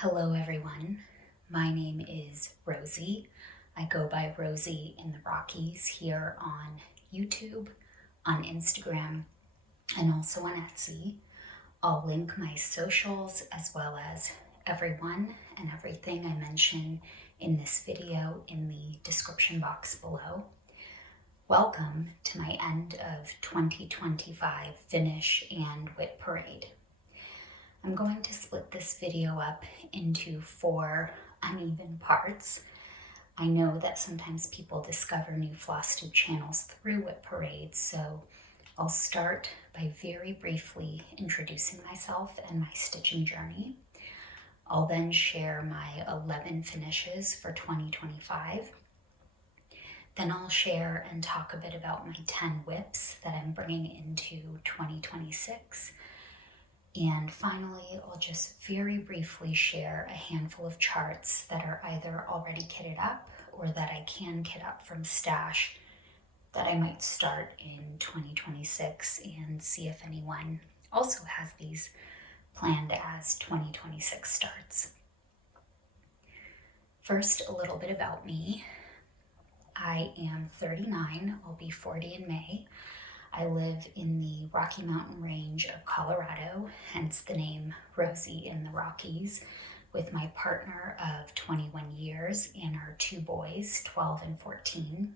Hello everyone, my name is Rosie. I go by Rosie in the Rockies here on YouTube, on Instagram, and also on Etsy. I'll link my socials as well as everyone and everything I mention in this video in the description box below. Welcome to my end of 2025 finish and WIP parade. I'm going to split this video up into 4 uneven parts. I know that sometimes people discover new Flosstube channels through WIP parades, so I'll start by very briefly introducing myself and my stitching journey. I'll then share my 11 finishes for 2025. Then I'll share and talk a bit about my 10 WIPs that I'm bringing into 2026. And finally, I'll just very briefly share a handful of charts that are either already kitted up or that I can kit up from stash that I might start in 2026 and see if anyone also has these planned as 2026 starts. First, a little bit about me. I am 39, I'll be 40 in May. I live in the Rocky Mountain range of Colorado, hence the name Rosie in the Rockies, with my partner of 21 years and our 2 boys, 12 and 14.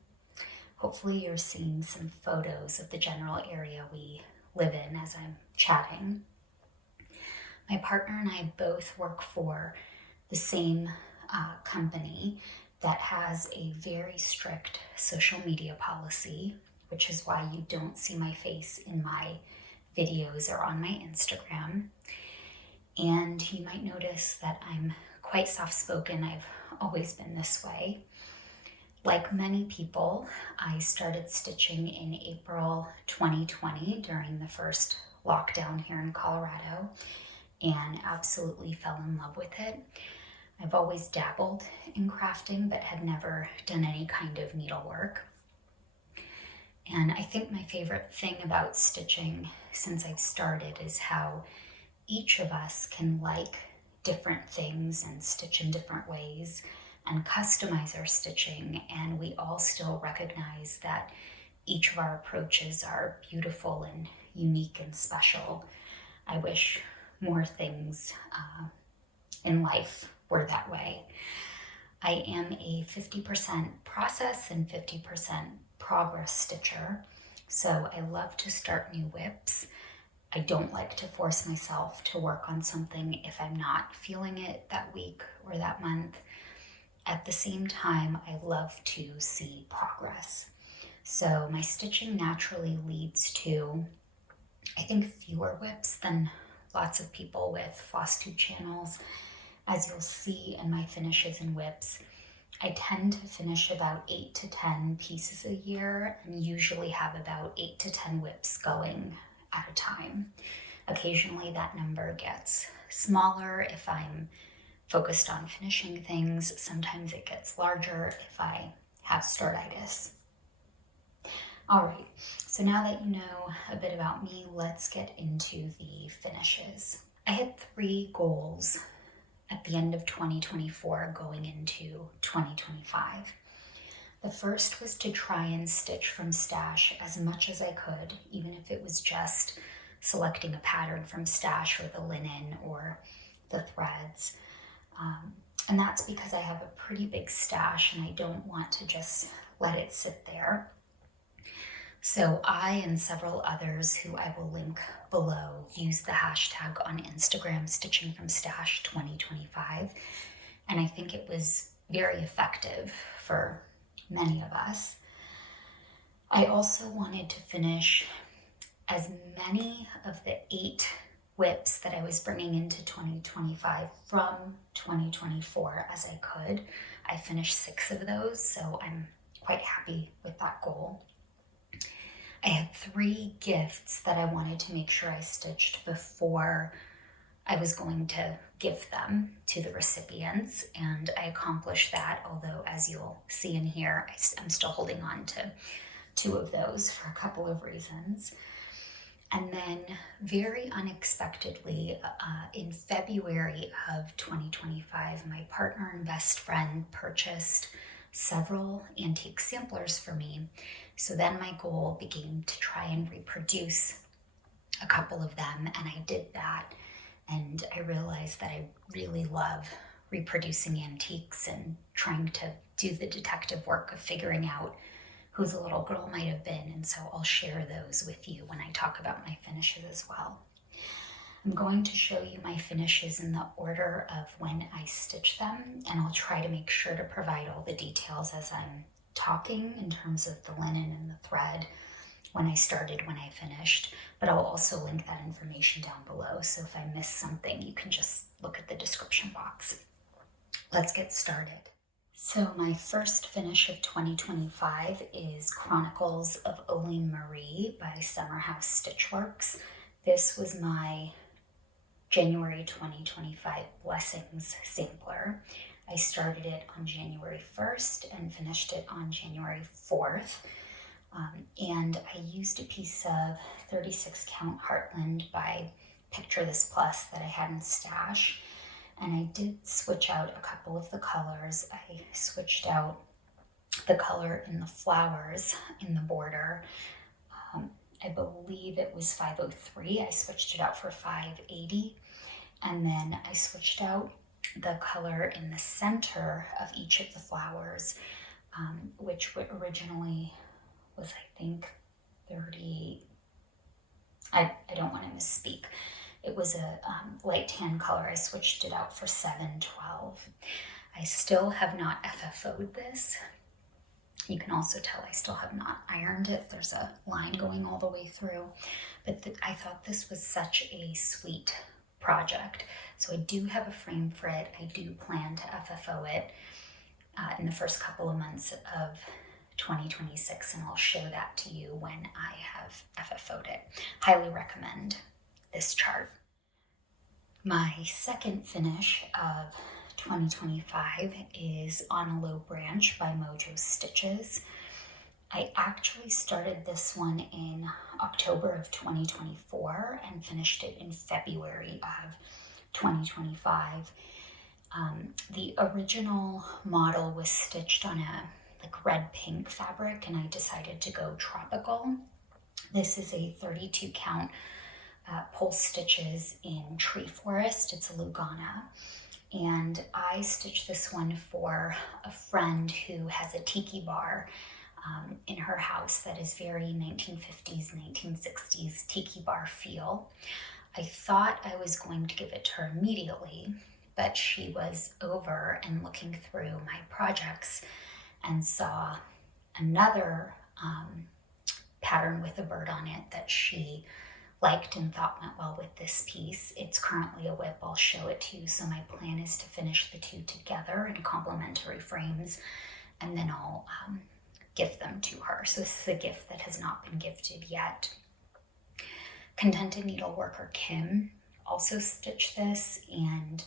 Hopefully you're seeing some photos of the general area we live in as I'm chatting. My partner and I both work for the same company that has a very strict social media policy, which is why you don't see my face in my videos or on my Instagram. And you might notice that I'm quite soft-spoken. I've always been this way. Like many people, I started stitching in April 2020 during the first lockdown here in Colorado and absolutely fell in love with it. I've always dabbled in crafting, but had never done any kind of needlework. And I think my favorite thing about stitching since I've started is how each of us can like different things and stitch in different ways and customize our stitching, and we all still recognize that each of our approaches are beautiful and unique and special. I wish more things in life were that way. I am a 50% process and 50% progress stitcher, so I love to start new WIPs. I don't like to force myself to work on something if I'm not feeling it that week or that month. At the same time, I love to see progress. So my stitching naturally leads to, I think, fewer WIPs than lots of people with Flosstube channels. As you'll see in my finishes and WIPs, I tend to finish about 8 to 10 pieces a year and usually have about 8 to 10 WIPs going at a time. Occasionally that number gets smaller if I'm focused on finishing things. Sometimes it gets larger if I have startitis. All right, so now that you know a bit about me, let's get into the finishes. I had 3 goals at the end of 2024 going into 2025. The first was to try and stitch from stash as much as I could, even if it was just selecting a pattern from stash or the linen or the threads. And that's because I have a pretty big stash and I don't want to just let it sit there. So I and several others who I will link below use the hashtag on Instagram, Stitching from Stash 2025. And I think it was very effective for many of us. I also wanted to finish as many of the 8 WIPs that I was bringing into 2025 from 2024 as I could. I finished 6 of those, so I'm quite happy with that goal. I had 3 gifts that I wanted to make sure I stitched before I was going to give them to the recipients, and I accomplished that, although as you'll see in here, I'm still holding on to 2 of those for a couple of reasons. And then very unexpectedly, in February of 2025, my partner and best friend purchased several antique samplers for me. So then my goal became to try and reproduce a couple of them, and I did that. And I realized that I really love reproducing antiques and trying to do the detective work of figuring out who the little girl might have been, and so I'll share those with you when I talk about my finishes as well. I'm going to show you my finishes in the order of when I stitch them, and I'll try to make sure to provide all the details as I'm talking in terms of the linen and the thread, when I started, when I finished, but I'll also link that information down below, so if I miss something, you can just look at the description box. Let's get started. So my first finish of 2025 is Chronicles of Oline Marie by Summerhouse Stitchworks. This was my January 2025 Blessings sampler. I started it on January 1st and finished it on January 4th. And I used a piece of 36 count Heartland by Picture This Plus that I had in stash. And I did switch out a couple of the colors. I switched out the color in the flowers in the border. I believe it was 503. I switched it out for 580. And then I switched out the color in the center of each of the flowers, which originally was, I think, 30. I don't want to misspeak. It was a light tan color. I switched it out for 712. I still have not FFO'd this. You can also tell I still have not ironed it. There's a line going all the way through. But I thought this was such a sweet project. So I do have a frame for it. I do plan to FFO it in the first couple of months of 2026, and I'll show that to you when I have FFO'd it. Highly recommend this chart. My second finish of 2025 is On a Low Branch by Mojo Stitches. I actually started this one in October of 2024 and finished it in February of 2025. The original model was stitched on a red pink fabric, and I decided to go tropical. This is a 32 count Polstitches in Tree Forest. It's a Lugana, and I stitched this one for a friend who has a tiki bar in her house that is very 1950s, 1960s tiki bar feel. I thought I was going to give it to her immediately, but she was over and looking through my projects and saw another pattern with a bird on it that she liked and thought went well with this piece. It's currently a WIP. I'll show it to you. So my plan is to finish the two together in complementary frames, and then I'll gift them to her. So this is a gift that has not been gifted yet. Contented Needleworker Kim also stitched this, and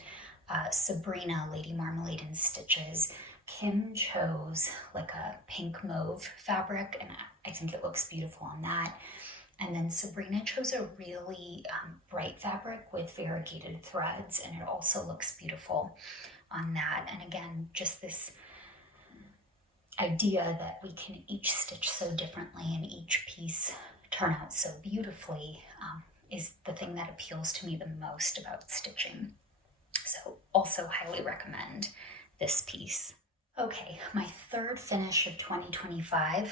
Sabrina, Lady Marmalade and Stitches. Kim chose like a pink mauve fabric, and I think it looks beautiful on that. And then Sabrina chose a really bright fabric with variegated threads, and it also looks beautiful on that. And again, just this idea that we can each stitch so differently and each piece turn out so beautifully is the thing that appeals to me the most about stitching. So also highly recommend this piece. Okay, my third finish of 2025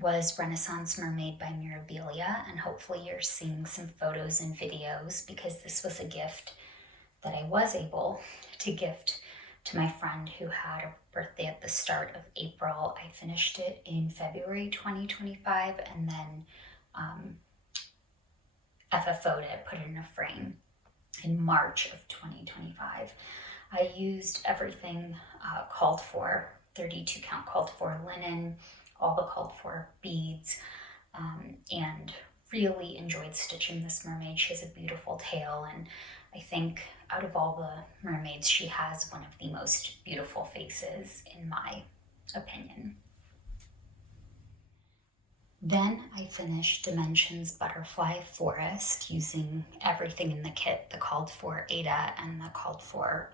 was Renaissance Mermaid by Mirabilia, and hopefully you're seeing some photos and videos because this was a gift that I was able to gift to my friend who had a birthday at the start of April. I finished it in February 2025 and then FFO'd it, put it in a frame in March of 2025. I used everything called for, 32 count called for linen, all the called for beads, and really enjoyed stitching this mermaid. She has a beautiful tail, and I think out of all the mermaids, she has one of the most beautiful faces in my opinion. Then I finished Dimensions Butterfly Forest using everything in the kit, the called for Ada and the called for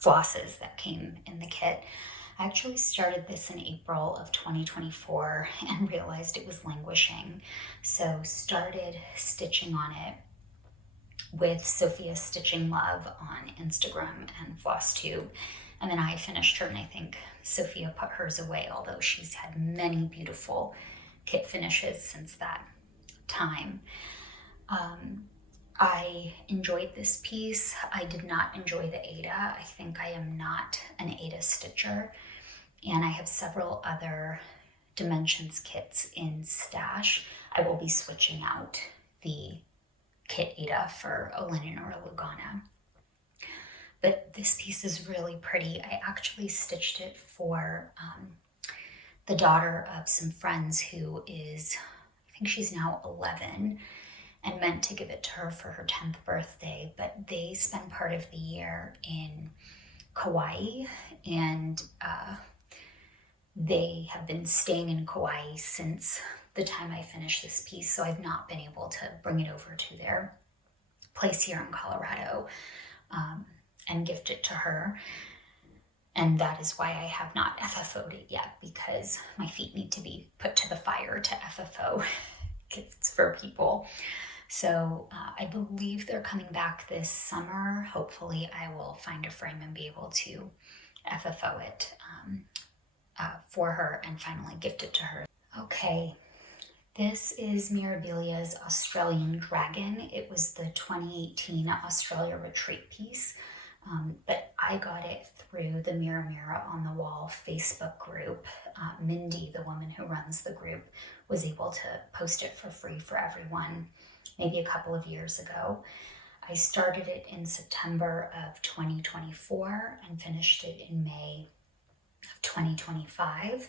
flosses that came in the kit. I actually started this in April of 2024 and realized it was languishing. So started stitching on it with Sophia Stitching Love on Instagram and Flosstube. And then I finished her, and I think Sophia put hers away, although she's had many beautiful kit finishes since that time. I enjoyed this piece. I did not enjoy the Ada. I think I am not an Ada stitcher, and I have several other Dimensions kits in stash. I will be switching out the kit Ada for a linen or a Lugana. But this piece is really pretty. I actually stitched it for the daughter of some friends who is, I think she's now 11, and meant to give it to her for her 10th birthday, but they spend part of the year in Kauai, and they have been staying in Kauai since the time I finished this piece, so I've not been able to bring it over to their place here in Colorado and gift it to her. And that is why I have not FFO'd it yet, because my feet need to be put to the fire to FFO gifts for people. So I believe they're coming back this summer. Hopefully I will find a frame and be able to FFO it for her and finally gift it to her. Okay, this is Mirabilia's Australian Dragon. It was the 2018 Australia Retreat piece, but I got it through the Mirror on the Wall Facebook group. Mindy, the woman who runs the group, was able to post it for free for everyone maybe a couple of years ago. I started it in September of 2024 and finished it in May of 2025.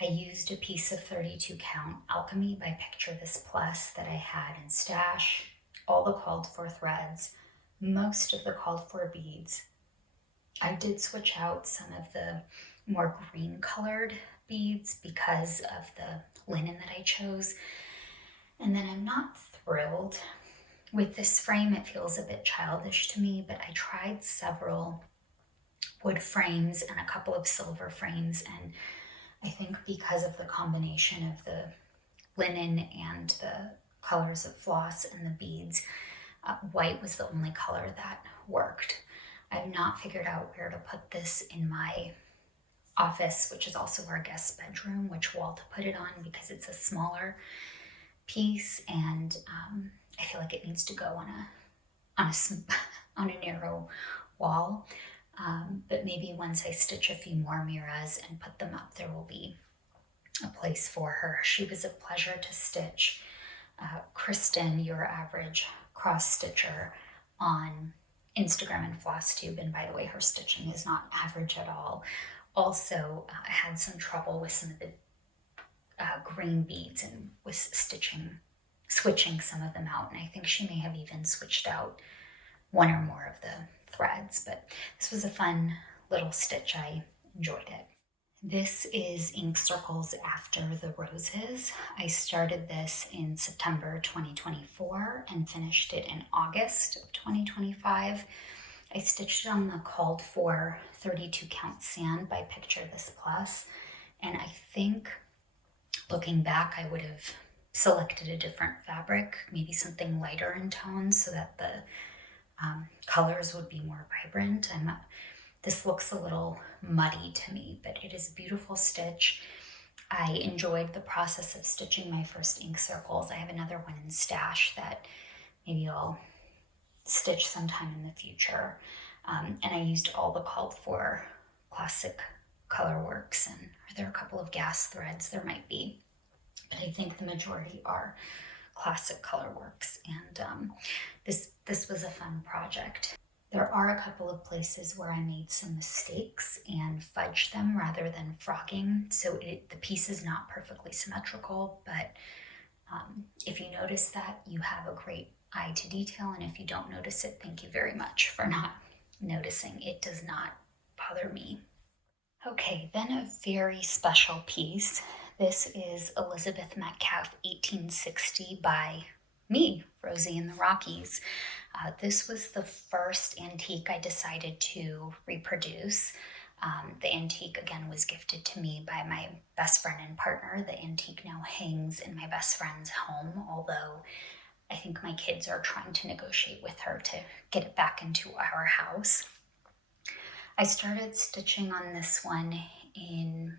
I used a piece of 32 count Alchemy by Picture This Plus that I had in stash, all the called for threads, most of the called for beads. I did switch out some of the more green colored beads because of the linen that I chose. And then I'm not thrilled with this frame. It feels a bit childish to me, but I tried several wood frames and a couple of silver frames, and I think because of the combination of the linen and the colors of floss and the beads, white was the only color that worked. I've not figured out where to put this in my office, which is also our guest bedroom, which wall to put it on, because it's a smaller piece, and I feel like it needs to go on a narrow wall. But maybe once I stitch a few more miras and put them up, there will be a place for her. She was a pleasure to stitch. Kristen, your average cross stitcher on Instagram and Flosstube, and by the way, her stitching is not average at all. Also, I had some trouble with some of the green beads and was switching some of them out, and I think she may have even switched out one or more of the threads, but this was a fun little stitch. I enjoyed it. This is Ink Circles After the Roses. I started this in September 2024 and finished it in August of 2025. I stitched it on the called for 32 count sand by Picture This Plus, and I think looking back I would have selected a different fabric, maybe something lighter in tone so that the colors would be more vibrant. This looks a little muddy to me, but it is a beautiful stitch. I enjoyed the process of stitching my first ink circles. I have another one in stash that maybe I'll stitch sometime in the future. And I used all the called for classic Colorworks, and are there a couple of gas threads? There might be, but I think the majority are classic Colorworks, and this was a fun project. There are a couple of places where I made some mistakes and fudged them rather than frogging, so the piece is not perfectly symmetrical, but if you notice that, you have a great eye to detail, and if you don't notice it, thank you very much for not noticing. It does not bother me. Okay, then a very special piece. This is Elizabeth Metcalfe 1860 by me, Rosie in the Rockies. This was the first antique I decided to reproduce. The antique, again, was gifted to me by my best friend and partner. The antique now hangs in my best friend's home, although I think my kids are trying to negotiate with her to get it back into our house. I started stitching on this one in,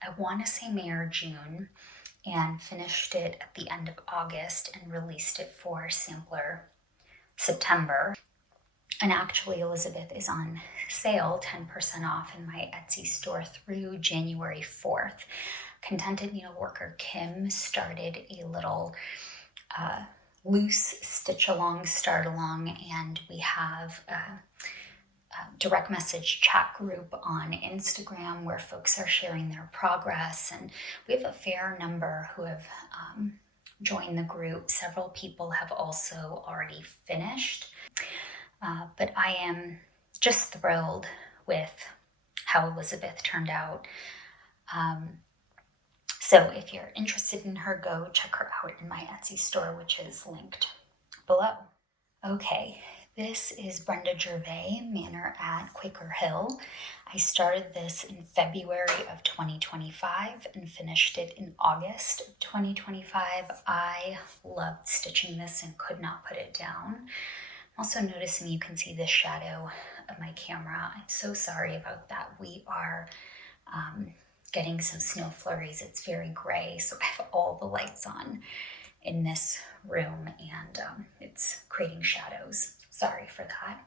I want to say May or June, and finished it at the end of August and released it for sampler September. And actually, Elizabeth is on sale, 10% off in my Etsy store through January 4th. Contented Needleworker Kim started a little loose stitch along, start along, and we have direct message chat group on Instagram where folks are sharing their progress, and we have a fair number who have joined the group. Several people have also already finished, but I am just thrilled with how Elizabeth turned out. So if you're interested in her, go check her out in my Etsy store, which is linked below. Okay, this is Brenda Gervais, Manor at Quaker Hill. I started this in February of 2025 and finished it in August of 2025. I loved stitching this and could not put it down. I'm also noticing you can see the shadow of my camera. I'm so sorry about that. We are getting some snow flurries. It's very gray, so I have all the lights on in this room, and it's creating shadows. Sorry for that.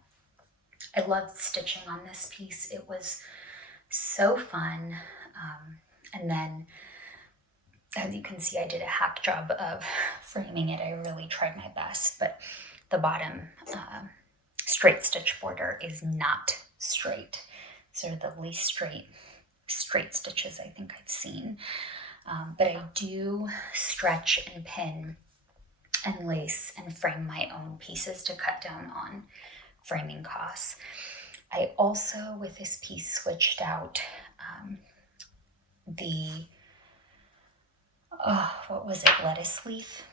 I loved stitching on this piece. It was so fun. And then, as you can see, I did a hack job of framing it. I really tried my best, but the bottom straight stitch border is not straight. So the least straight stitches I think I've seen. But I do stretch and pin and lace and frame my own pieces to cut down on framing costs. I also, with this piece, switched out what was it, lettuce leaf,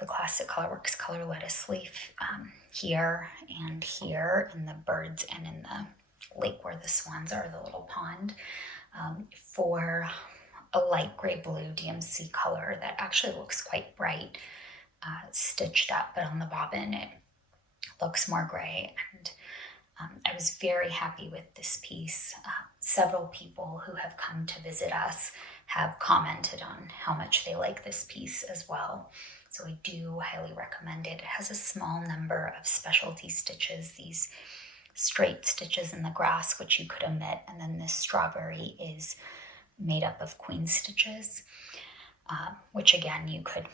the classic Colorworks color lettuce leaf, here and here in the birds and in the lake where the swans are, the little pond, for a light gray blue DMC color that actually looks quite bright, stitched up, but on the bobbin it looks more gray. And I was very happy with this piece. Several people who have come to visit us have commented on how much they like this piece as well. So I do highly recommend it. It has a small number of specialty stitches, these straight stitches in the grass, which you could omit, and then this strawberry is made up of queen stitches, which again, you could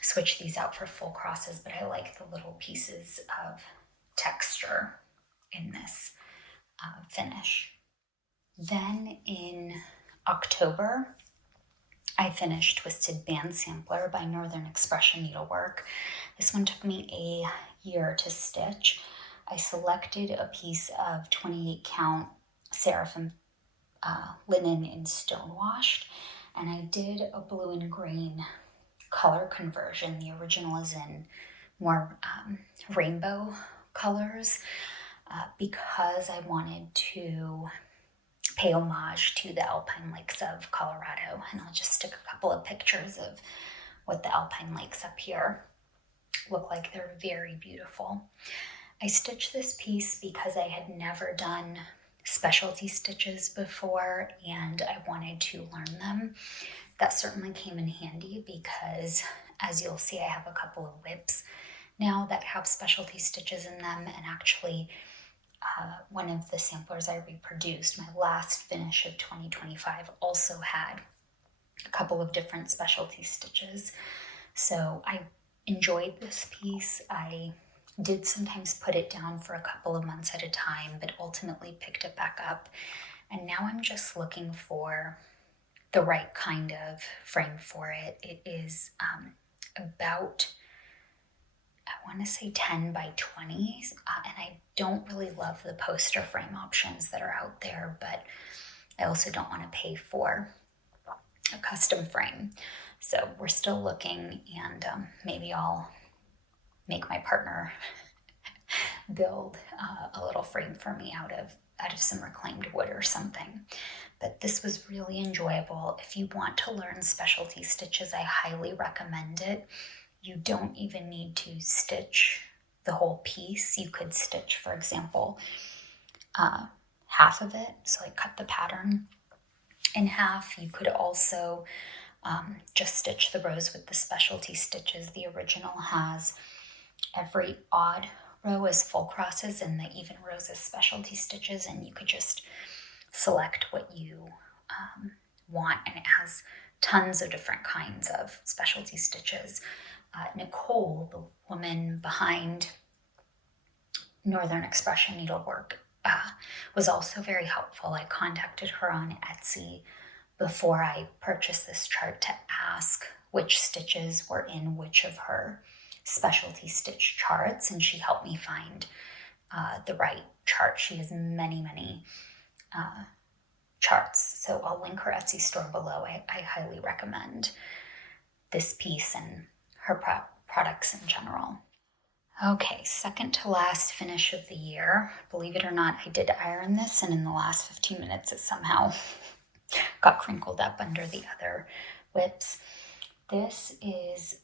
switch these out for full crosses, but I like the little pieces of texture in this finish. Then in October, I finished Twisted Band Sampler by Northern Expression Needlework. This one took me a year to stitch. I selected a piece of 28 count Seraphim linen in Stonewashed, and I did a blue and green color conversion. The original is in more rainbow colors because I wanted to pay homage to the Alpine Lakes of Colorado, and I'll just stick a couple of pictures of what the Alpine Lakes up here look like. They're very beautiful. I stitched this piece because I had never done specialty stitches before and I wanted to learn them. That certainly came in handy because, as you'll see, I have a couple of WIPs now that have specialty stitches in them, and actually one of the samplers I reproduced, my last finish of 2025, also had a couple of different specialty stitches. So I enjoyed this piece. I did sometimes put it down for a couple of months at a time, but ultimately picked it back up. And now I'm just looking for the right kind of frame for it. It is about, I want to say 10 by 20, and I don't really love the poster frame options that are out there, but I also don't want to pay for a custom frame. So we're still looking, and maybe I'll make my partner build a little frame for me out of some reclaimed wood or something. But this was really enjoyable. If you want to learn specialty stitches, I highly recommend it. You don't even need to stitch the whole piece. You could stitch, for example, half of it, so like cut the pattern in half. You could also just stitch the rows with the specialty stitches. The original has every odd row as full crosses and the even rows as specialty stitches, and you could just select what you want, and it has tons of different kinds of specialty stitches. Nicole, the woman behind Northern Expression Needlework, was also very helpful. I contacted her on Etsy before I purchased this chart to ask which stitches were in which of her specialty stitch charts, and she helped me find the right chart. She has many charts, so I'll link her Etsy store below. I highly recommend this piece and her products in general. Okay, second to last finish of the year. Believe it or not, I did iron this, and in the last 15 minutes it somehow got crinkled up under the other WIPs. This is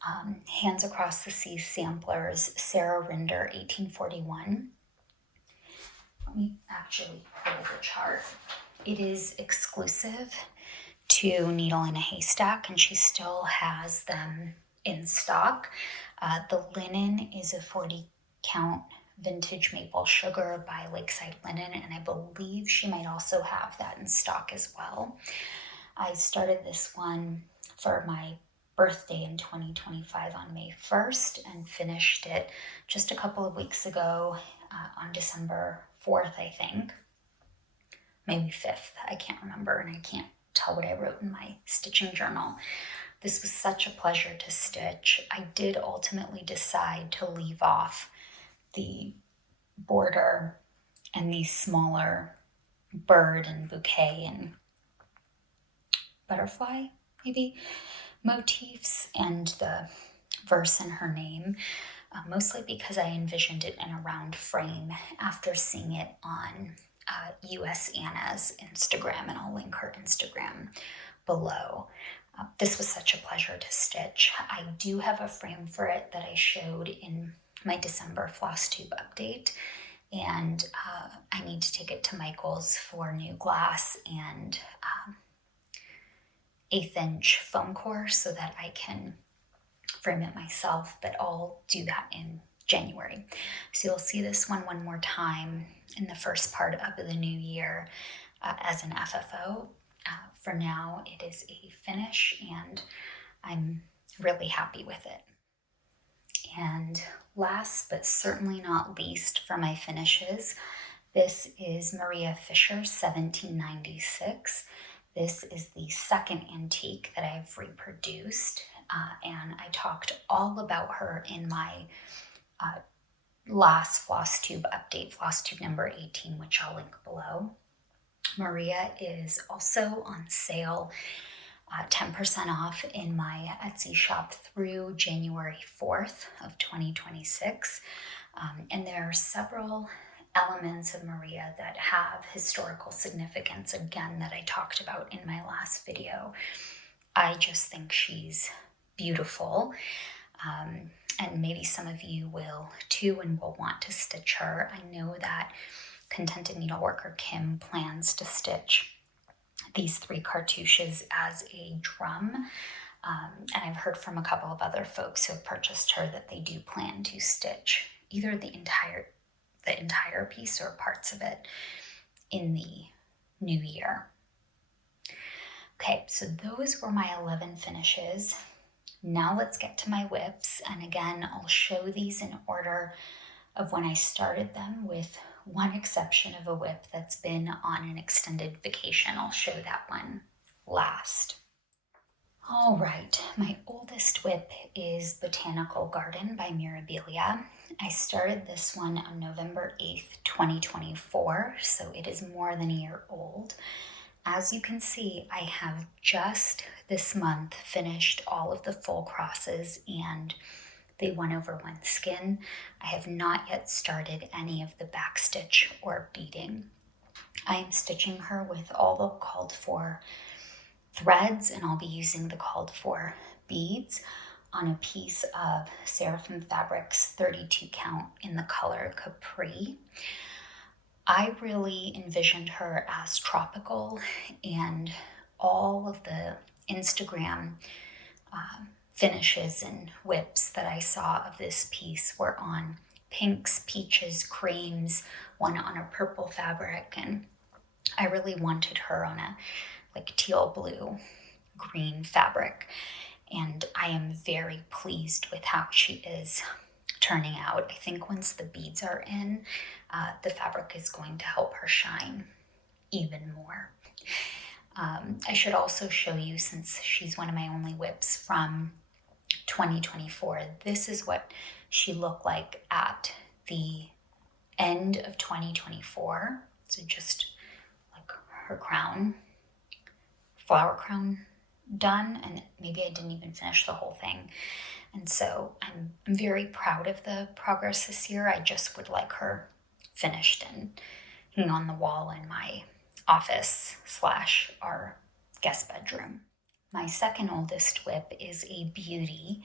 Hands Across the Sea Samplers, Sarah Rinder, 1841. Let me actually pull the chart. It is exclusive to Needle in a Haystack, and she still has them in stock. The linen is a 40 count vintage maple sugar by Lakeside Linen, and I believe she might also have that in stock as well. I started this one for my birthday in 2025 on May 1st and finished it just a couple of weeks ago on December 4th, I think. Maybe 5th, I can't remember, and I can't tell what I wrote in my stitching journal. This was such a pleasure to stitch. I did ultimately decide to leave off the border and these smaller bird and bouquet and butterfly, maybe, motifs and the verse in her name, mostly because I envisioned it in a round frame after seeing it on US Anna's Instagram, and I'll link her Instagram below. This was such a pleasure to stitch. I do have a frame for it that I showed in my December Flosstube update, and I need to take it to Michael's for new glass and 1/8 inch foam core so that I can frame it myself, but I'll do that in January. So you'll see this one more time in the first part of the new year as an FFO. For now, it is a finish, and I'm really happy with it. And last but certainly not least for my finishes, this is Maria Fisher 1796. This is the second antique that I've reproduced, and I talked all about her in my last Flosstube update, Flosstube number 18, which I'll link below. Maria is also on sale, 10% off in my Etsy shop through January 4th of 2026. And there are several elements of Maria that have historical significance, again, that I talked about in my last video. I just think she's beautiful. And maybe some of you will too and will want to stitch her. I know that Contented Needleworker Kim plans to stitch these 3 cartouches as a drum. And I've heard from a couple of other folks who have purchased her that they do plan to stitch either the entire piece or parts of it in the new year. Okay, so those were my 11 finishes. Now let's get to my WIPs, and again, I'll show these in order of when I started them, with one exception of a WIP that's been on an extended vacation. I'll show that one last. All right, my oldest WIP is Botanical Garden by Mirabilia. I started this one on November 8th, 2024, so it is more than a year old. As you can see, I have just this month finished all of the full crosses and the 1/1 skin. I have not yet started any of the backstitch or beading. I am stitching her with all the called for threads, and I'll be using the called for beads on a piece of Seraphim Fabrics 32 count in the color Capri. I really envisioned her as tropical, and all of the Instagram finishes and WIPs that I saw of this piece were on pinks, peaches, creams, one on a purple fabric, and I really wanted her on a like teal blue green fabric, and I am very pleased with how she is turning out. I think once the beads are in, the fabric is going to help her shine even more. I should also show you, since she's one of my only WIPs from 2024, this is what she looked like at the end of 2024. So just like her crown, flower crown done, and maybe I didn't even finish the whole thing. And so I'm very proud of the progress this year. I just would like her finished and hanging on the wall in my office / our guest bedroom. My second oldest WIP is a beauty.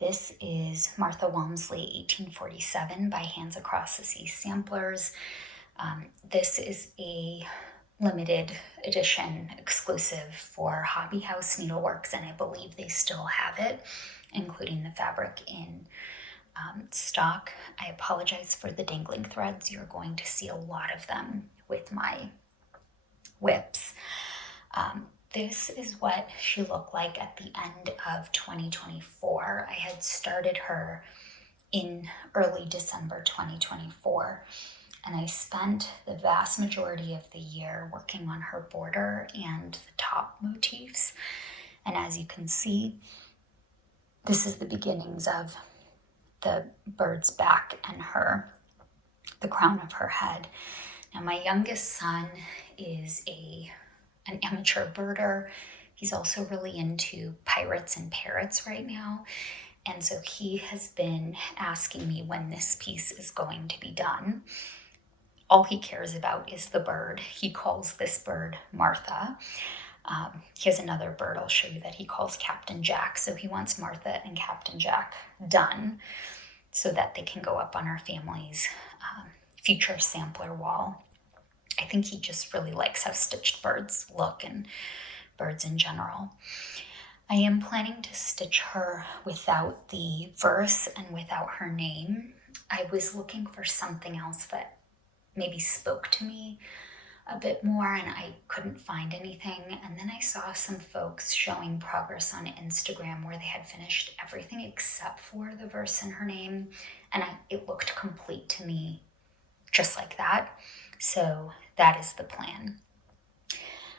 This is Martha Walmsley 1847 by Hands Across the Sea Samplers. This is a limited edition exclusive for Hobby House Needleworks, and I believe they still have it, including the fabric in stock. I apologize for the dangling threads. You're going to see a lot of them with my WIPs. This is what she looked like at the end of 2024. I had started her in early December 2024, and I spent the vast majority of the year working on her border and the top motifs. And as you can see, this is the beginnings of the bird's back and the crown of her head. Now, my youngest son is an amateur birder. He's also really into pirates and parrots right now. And so he has been asking me when this piece is going to be done. All he cares about is the bird. He calls this bird Martha. He has another bird I'll show you that he calls Captain Jack. So he wants Martha and Captain Jack done so that they can go up on our family's future sampler wall. I think he just really likes how stitched birds look, and birds in general. I am planning to stitch her without the verse and without her name. I was looking for something else that maybe spoke to me a bit more, and I couldn't find anything. And then I saw some folks showing progress on Instagram where they had finished everything except for the verse and her name, and it looked complete to me just like that. So that is the plan.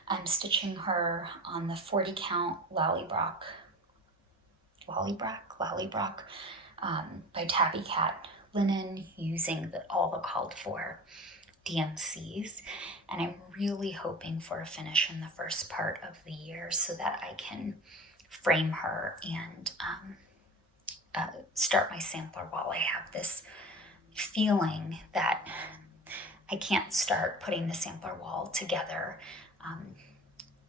I'm stitching her on the 40 count Lallybroch by Tabbycat linen, using all the called for DMCs, and I'm really hoping for a finish in the first part of the year so that I can frame her and start my sampler while I have this feeling that I can't start putting the sampler wall together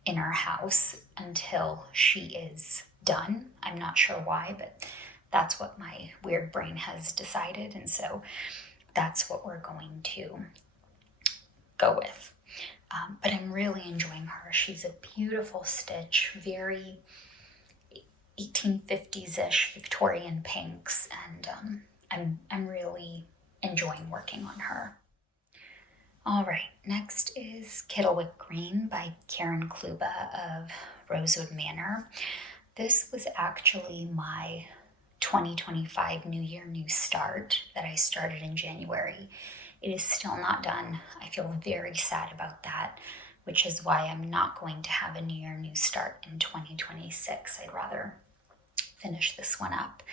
in our house until she is done. I'm not sure why, but that's what my weird brain has decided, and so that's what we're going to go with. But I'm really enjoying her. She's a beautiful stitch, very 1850s-ish Victorian pinks, and I'm really enjoying working on her. All right, next is Kittlewick Green by Karen Kluba of Rosewood Manor. This was actually my 2025 New Year, New Start that I started in January. It is still not done. I feel very sad about that. which is why I'm not going to have a New Year, New Start in 2026. I'd rather finish this one up.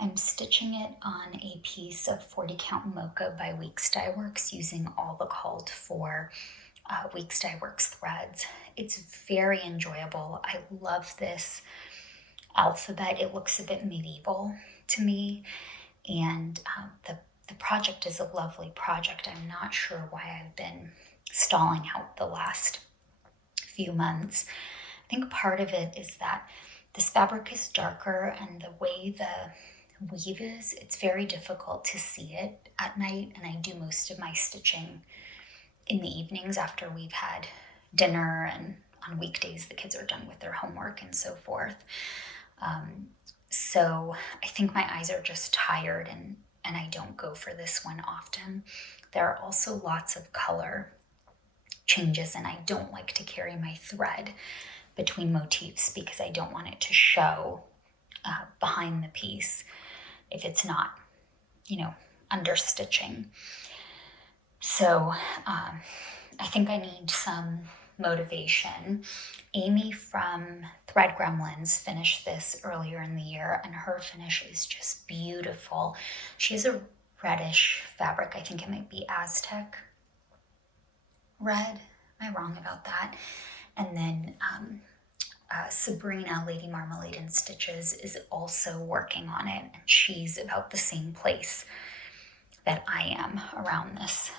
I'm stitching it on a piece of 40 count mocha by Weeks Dye Works using all the called for Weeks Dye Works threads. It's very enjoyable. I love this alphabet. It looks a bit medieval to me, and the project is a lovely project. I'm not sure why I've been stalling out the last few months. I think part of it is that this fabric is darker, and the way the weave is, it's very difficult to see it at night, and I do most of my stitching in the evenings after we've had dinner, and on weekdays the kids are done with their homework and so forth. So I think my eyes are just tired, and I don't go for this one often. There are also lots of color changes, and I don't like to carry my thread between motifs because I don't want it to show behind the piece if it's not, under stitching. So I think I need some motivation. Amy from Thread Gremlins finished this earlier in the year, and her finish is just beautiful. She has a reddish fabric. I think it might be Aztec red. Am I wrong about that? And then Sabrina, Lady Marmalade and Stitches, is also working on it, and she's about the same place that I am around this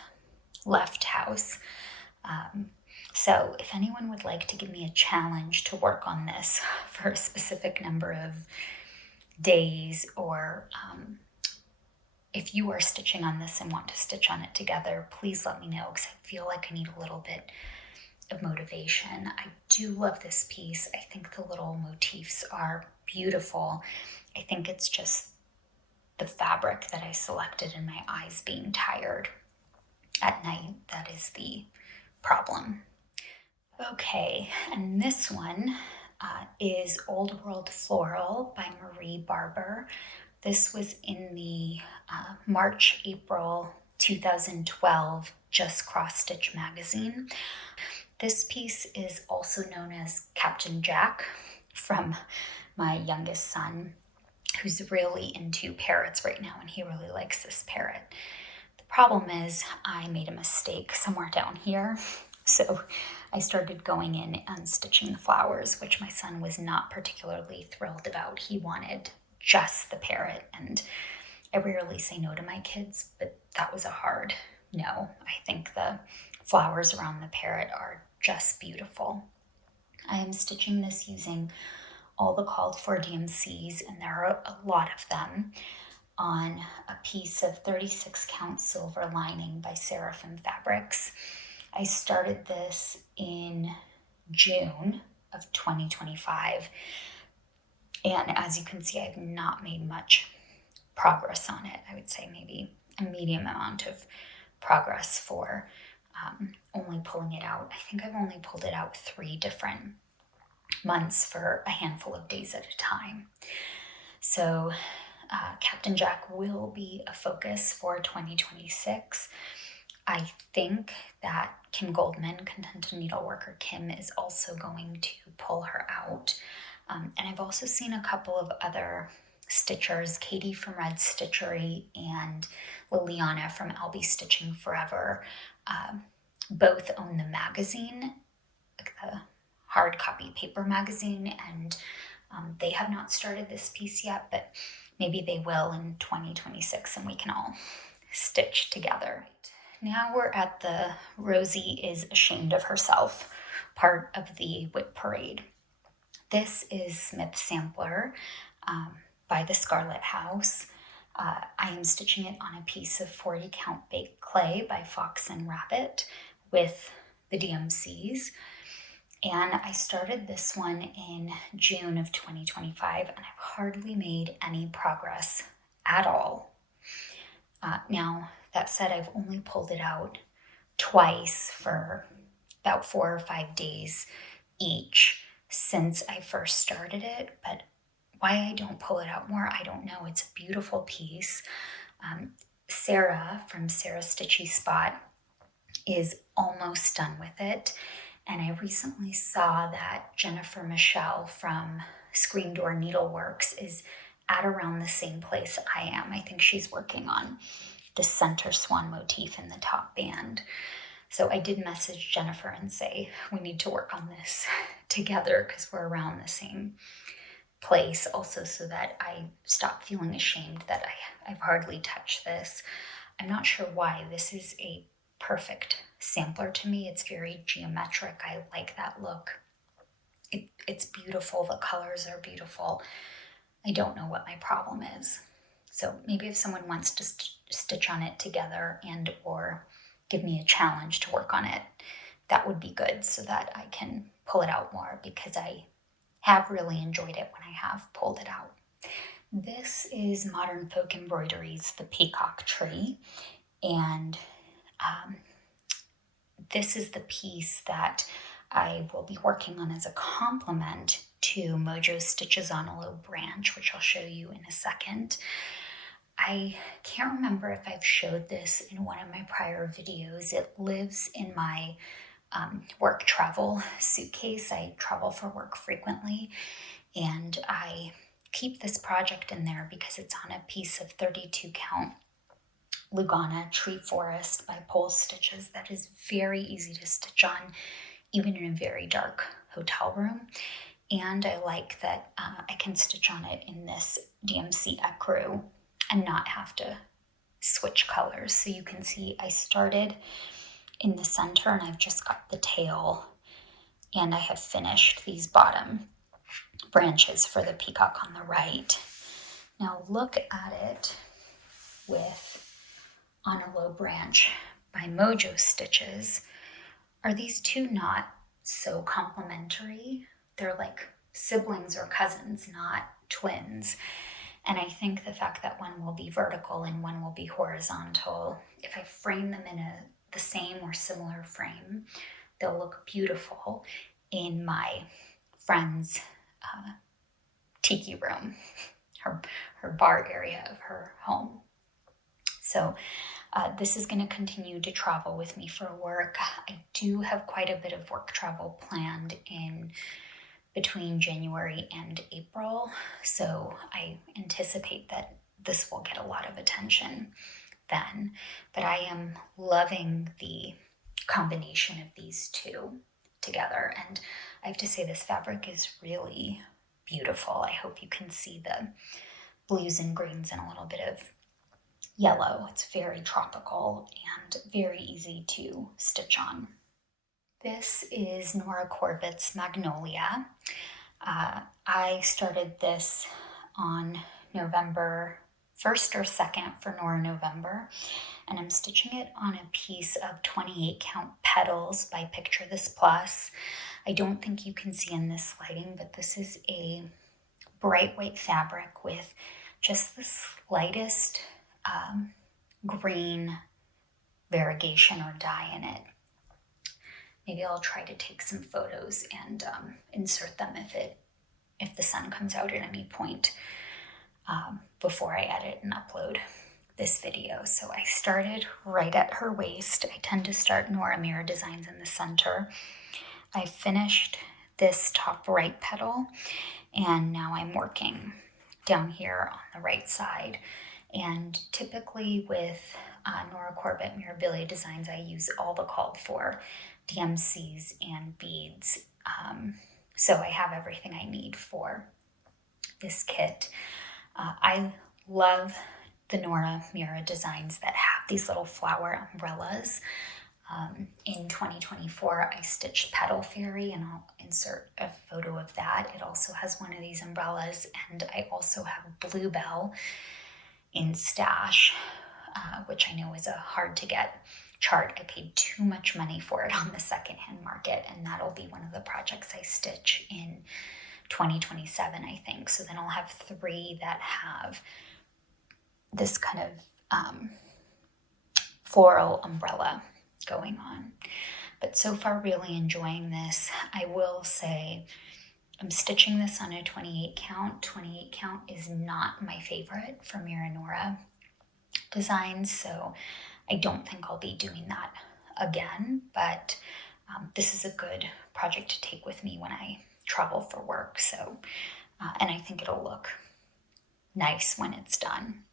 left house. So if anyone would like to give me a challenge to work on this for a specific number of days, or if you are stitching on this and want to stitch on it together, please let me know, because I feel like I need a little bit of motivation. I do love this piece. I think the little motifs are beautiful. I think it's just the fabric that I selected and my eyes being tired at night that is the problem. Okay, and this one is Old World Floral by Marie Barber. This was in the March-April 2012 Just Cross Stitch magazine. This piece is also known as Captain Jack from my youngest son, who's really into parrots right now, and he really likes this parrot. The problem is I made a mistake somewhere down here. So I started going in and stitching the flowers, which my son was not particularly thrilled about. He wanted just the parrot, and I rarely say no to my kids, but that was a hard no. I think the flowers around the parrot are just beautiful. I am stitching this using all the called for DMCs, and there are a lot of them, on a piece of 36 count silver lining by Seraphim Fabrics. I started this in June of 2025, and as you can see, I've not made much progress on it. I would say maybe a medium amount of progress for only pulling it out. I think I've only pulled it out 3 different months for a handful of days at a time. So Captain Jack will be a focus for 2026. I think that Kim Goldman, Contented Needleworker Kim, is also going to pull her out. And I've also seen a couple of other stitchers, Katie from Red Stitchery and Liliana from Albie Stitching Forever. Both own the magazine, the hard copy paper magazine, and they have not started this piece yet, but maybe they will in 2026 and we can all stitch together. Now we're at the Rosie is Ashamed of Herself part of the WIP parade. This is Smith Sampler by the Scarlet House. I am stitching it on a piece of 40 count baked clay by Fox and Rabbit with the DMCs. And I started this one in June of 2025, and I've hardly made any progress at all. Now, that said, I've only pulled it out twice for about 4 or 5 days each since I first started it, but why I don't pull it out more, I don't know. It's a beautiful piece. Sarah from Sarah Stitchy Spot is almost done with it, And I recently saw that Jennifer Michelle from Screen Door Needleworks is at around the same place I am. I think she's working on the center swan motif in the top band. So I did message Jennifer and say, we need to work on this together because we're around the same place, also so that I stop feeling ashamed that I've hardly touched this. I'm not sure why. This is a perfect sampler to me. It's very geometric. I like that look. It's beautiful. The colors are beautiful. I don't know what my problem is. So maybe if someone wants to stitch on it together and or give me a challenge to work on it, that would be good so that I can pull it out more, because I have really enjoyed it when I have pulled it out. This is Modern Folk Embroideries, the Peacock Tree, and this is the piece that I will be working on as a complement to Mojo Stitches On a Low Branch, which I'll show you in a second. I can't remember if I've showed this in one of my prior videos. It lives in my work travel suitcase. I travel for work frequently, and I keep this project in there because it's on a piece of 32 count Lugana Tree Forest by Polstitches that is very easy to stitch on, even in a very dark hotel room. And I like that I can stitch on it in this DMC ecru and not have to switch colors. So you can see I started in the center and I've just got the tail, and I have finished these bottom branches for the peacock on the right. Now look at it with On a Low Branch by Mojo Stitches. Are these two not so complementary? They're like siblings or cousins, not twins. And I think the fact that one will be vertical and one will be horizontal, if I frame them in the same or similar frame, they'll look beautiful in my friend's tiki room, her bar area of her home. So this is going to continue to travel with me for work. I do have quite a bit of work travel planned in between January and April, so I anticipate that this will get a lot of attention then. But I am loving the combination of these two together, and I have to say this fabric is really beautiful. I hope you can see the blues and greens and a little bit of yellow. It's very tropical and very easy to stitch on. This is Nora Corbett's Magnolia. I started this on November 1st or 2nd for Nora November, and I'm stitching it on a piece of 28 count petals by Picture This Plus. I don't think you can see in this lighting, but this is a bright white fabric with just the slightest green variegation or dye in it. Maybe I'll try to take some photos and insert them if the sun comes out at any point before I edit and upload this video. So I started right at her waist. I tend to start Nora Mirror Designs in the center. I finished this top right petal, and now I'm working down here on the right side. And typically with Nora Corbett Mirabilia Designs, I use all the called for DMCs and beads. So I have everything I need for this kit. I love the Nora Mira designs that have these little flower umbrellas. In 2024, I stitched Petal Fairy, and I'll insert a photo of that. It also has one of these umbrellas, and I also have Bluebell in stash, which I know is a hard to get chart. I paid too much money for it on the secondhand market, and that'll be one of the projects I stitch in 2027, I think. So then I'll have 3 that have this kind of floral umbrella going on. But so far, really enjoying this. I will say I'm stitching this on a 28 count. 28 count is not my favorite for Mira Nora designs, so I don't think I'll be doing that again, but this is a good project to take with me when I travel for work. So, and I think it'll look nice when it's done.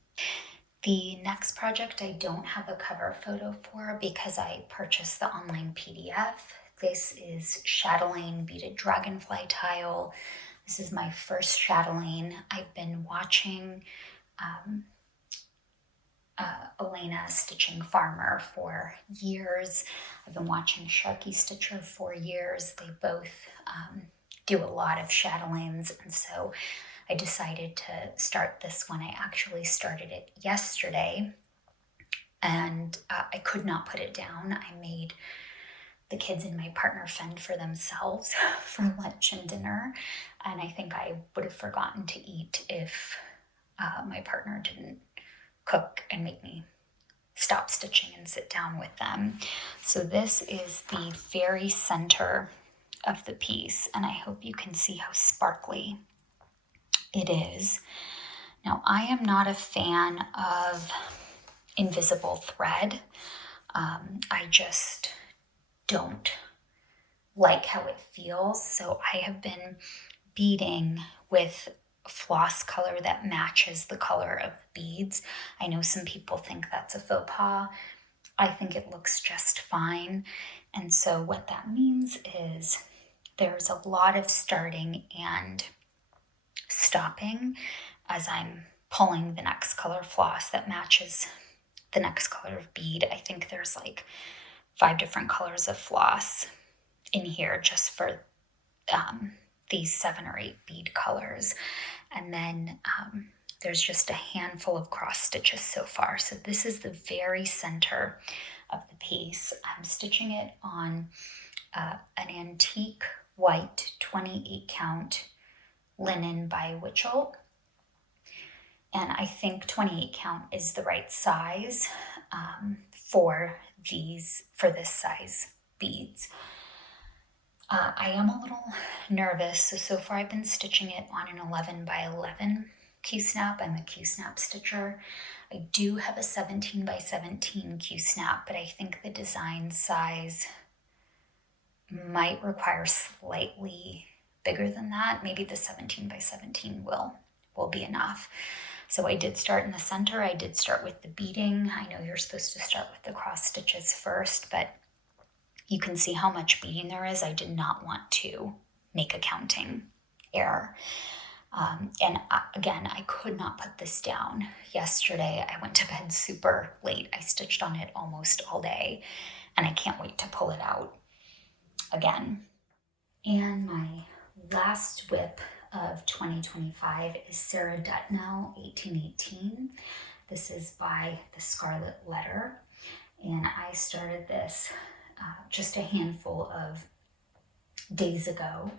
The next project I don't have a cover photo for because I purchased the online PDF. This is chatelaine beaded dragonfly tile. This is my first chatelaine. I've been watching Elena Stitching Farmer for years. I've been watching Sharky Stitcher for years. They both do a lot of chatelaines, and so I decided to start this one. I actually started it yesterday, and I could not put it down. I made the kids and my partner fend for themselves for lunch and dinner, and I think I would have forgotten to eat if my partner didn't cook and make me stop stitching and sit down with them. So this is the very center of the piece, and I hope you can see how sparkly it is. Now, I am not a fan of invisible thread. I just don't like how it feels, so I have been beading with floss color that matches the color of the beads. I know some people think that's a faux pas. I think it looks just fine. And so what that means is there's a lot of starting and stopping as I'm pulling the next color floss that matches the next color of bead. I think there's like 5 different colors of floss in here just for these 7 or 8 bead colors. And then there's just a handful of cross stitches so far. So this is the very center of the piece. I'm stitching it on an antique white 28 count linen by Witchell. And I think 28 count is the right size for this size beads. I am a little nervous. So far I've been stitching it on an 11 by 11 Q-snap. I'm a Q-snap stitcher. I do have a 17 by 17 Q-snap, but I think the design size might require slightly bigger than that. Maybe the 17 by 17 will be enough. So I did start in the center. I did start with the beading. I know you're supposed to start with the cross stitches first, but you can see how much beading there is. I did not want to make a counting error. Again, I could not put this down. Yesterday, I went to bed super late. I stitched on it almost all day, and I can't wait to pull it out again. And my last WIP of 2025 is Sarah Dutnell 1818. This is by the Scarlet Letter, and I started this just a handful of days ago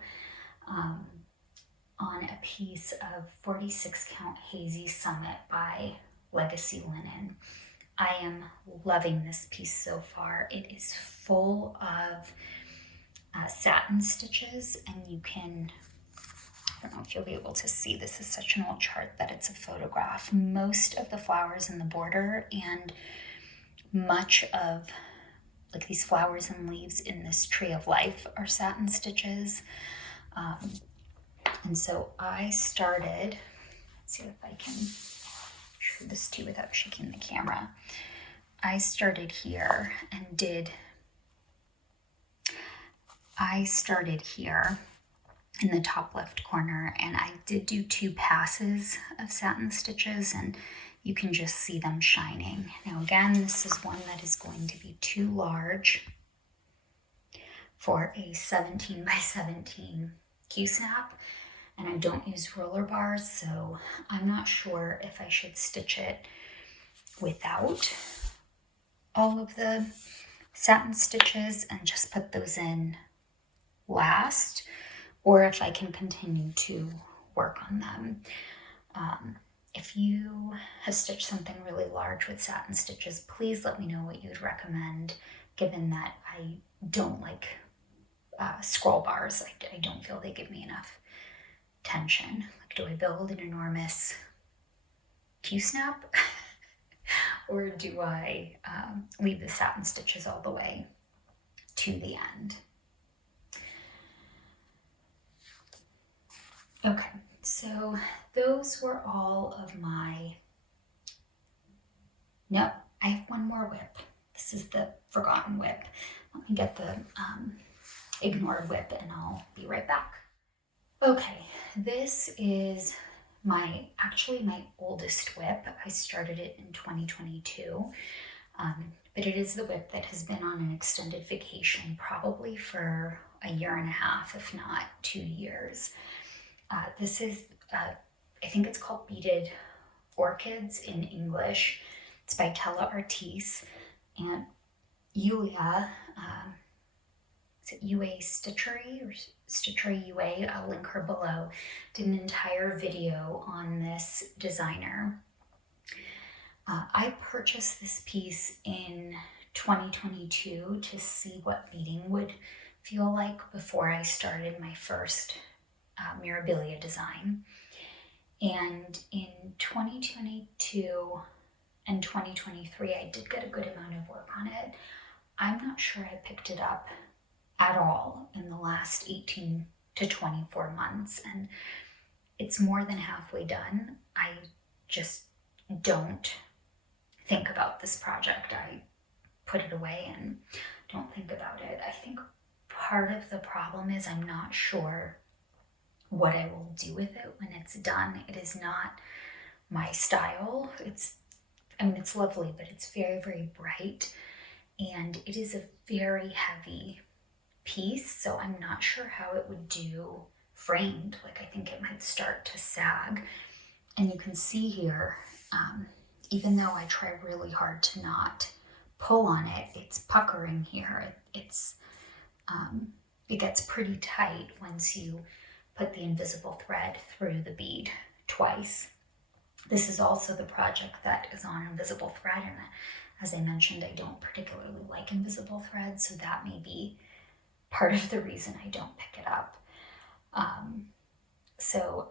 on a piece of 46 count Hazy Summit by Legacy Linen. I am loving this piece so far. It is full of satin stitches, and you can, I don't know if you'll be able to see, this is such an old chart that it's a photograph. Most of the flowers in the border and much of like these flowers and leaves in this tree of life are satin stitches. And so I started, let's see if I can show this to you without shaking the camera. I started here in the top left corner, and I did do 2 passes of satin stitches, and you can just see them shining. Now again, this is one that is going to be too large for a 17 by 17 Q-snap, and I don't use roller bars, so I'm not sure if I should stitch it without all of the satin stitches and just put those in last, or if I can continue to work on them. If you have stitched something really large with satin stitches, please let me know what you'd recommend, given that I don't like scroll bars. I don't feel they give me enough tension. Like, do I build an enormous Q-snap or do I leave the satin stitches all the way to the end. Okay, so those were all of my, no, I have one more WIP. This is the forgotten WIP. Let me get the ignored WIP and I'll be right back. Okay, this is actually my oldest WIP. I started it in 2022, but it is the WIP that has been on an extended vacation probably for a year and a half, if not 2 years. This is, I think it's called Beaded Orchids in English. It's by Tella Artis, and Yulia, is it UA Stitchery or Stitchery UA? I'll link her below. Did an entire video on this designer. I purchased this piece in 2022 to see what beading would feel like before I started my first Mirabilia design. And in 2022 and 2023, I did get a good amount of work on it. I'm not sure I picked it up at all in the last 18 to 24 months, and it's more than halfway done. I just don't think about this project. I put it away and don't think about it. I think part of the problem is I'm not sure what I will do with it when it's done. It is not my style. It's lovely, but it's very, very bright, and it is a very heavy piece, so I'm not sure how it would do framed. Like, I think it might start to sag, and you can see here, even though I try really hard to not pull on it, it's puckering here. It gets pretty tight once you put the invisible thread through the bead twice. This is also the project that is on invisible thread, and as I mentioned, I don't particularly like invisible thread, so that may be part of the reason I don't pick it up. So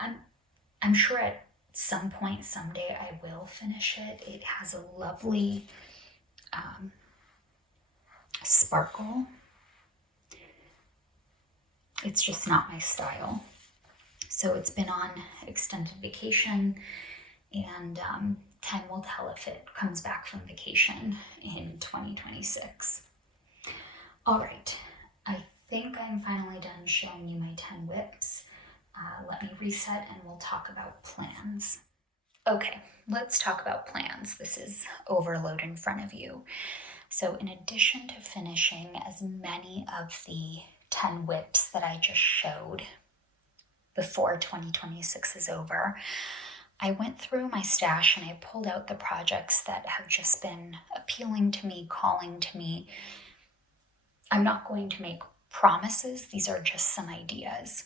I'm sure at some point someday I will finish it. It has a lovely sparkle. It's just not my style. So it's been on extended vacation, and time will tell if it comes back from vacation in 2026. All right, I think I'm finally done showing you my 10 WIPs. Let me reset and we'll talk about plans. Okay, let's talk about plans. This is overload in front of you. So in addition to finishing as many of the 10 WIPs that I just showed before 2026 is over, I went through my stash and I pulled out the projects that have just been appealing to me, calling to me. I'm not going to make promises. These are just some ideas.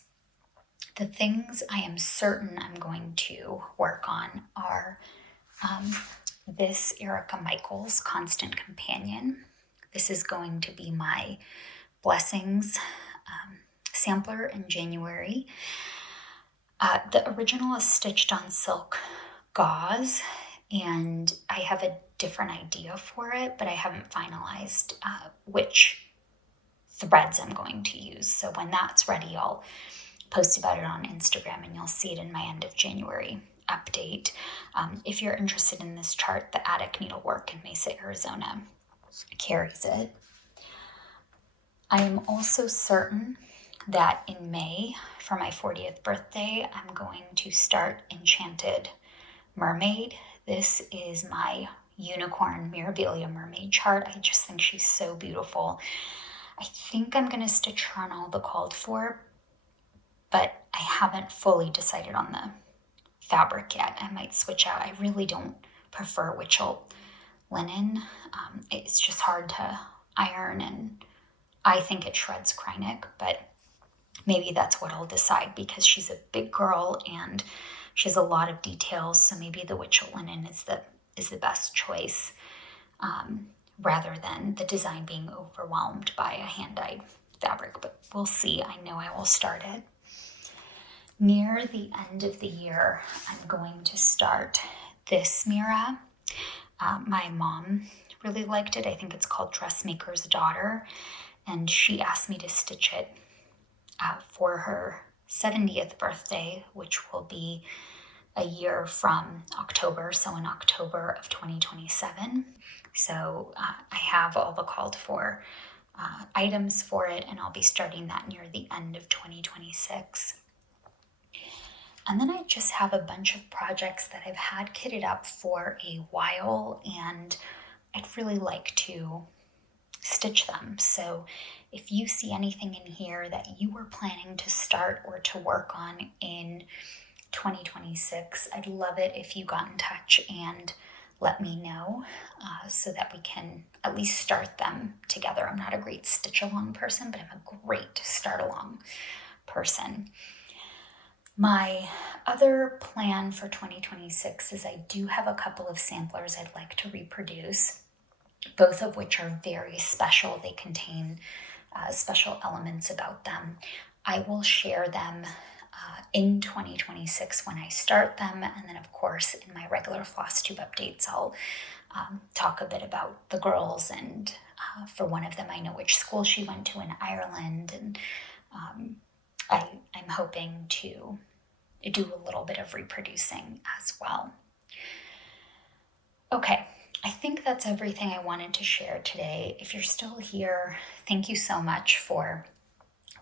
The things I am certain I'm going to work on are this Erica Michaels Constant Companion. This is going to be my Blessings sampler in January. The original is stitched on silk gauze, and I have a different idea for it, but I haven't finalized which threads I'm going to use. So when that's ready, I'll post about it on Instagram and you'll see it in my end of January update. If you're interested in this chart, the Attic Needlework in Mesa, Arizona carries it. I am also certain that in May, for my 40th birthday, I'm going to start Enchanted Mermaid. This is my unicorn Mirabilia mermaid chart. I just think she's so beautiful. I think I'm going to stitch her on all the called for, but I haven't fully decided on the fabric yet. I might switch out. I really don't prefer Witchell linen. It's just hard to iron, and I think it shreds Chronicles, but maybe that's what I'll decide because she's a big girl and she has a lot of details. So maybe the Witchell linen is the best choice rather than the design being overwhelmed by a hand-dyed fabric. But we'll see. I know I will start it. Near the end of the year, I'm going to start this Mira. My mom really liked it. I think it's called Dressmaker's Daughter. and she asked me to stitch it for her 70th birthday, which will be a year from October, so in October of 2027. So I have all the called for items for it, and I'll be starting that near the end of 2026. And then I just have a bunch of projects that I've had kitted up for a while, and I'd really like to stitch them. So if you see anything in here that you were planning to start or to work on in 2026, I'd love it if you got in touch and let me know so that we can at least start them together. I'm not a great stitch along person, but I'm a great start along person. My other plan for 2026 is I do have a couple of samplers I'd like to reproduce, both of which are very special. They contain special elements about them. I will share them in 2026 when I start them, and then of course in my regular Flosstube updates I'll talk a bit about the girls, and for one of them I know which school she went to in Ireland, and I'm hoping to do a little bit of reproducing as well. Okay, I think that's everything I wanted to share today. If you're still here, thank you so much for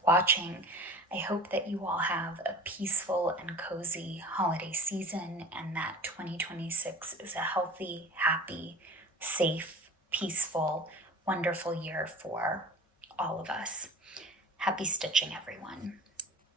watching. I hope that you all have a peaceful and cozy holiday season, and that 2026 is a healthy, happy, safe, peaceful, wonderful year for all of us. Happy stitching, everyone.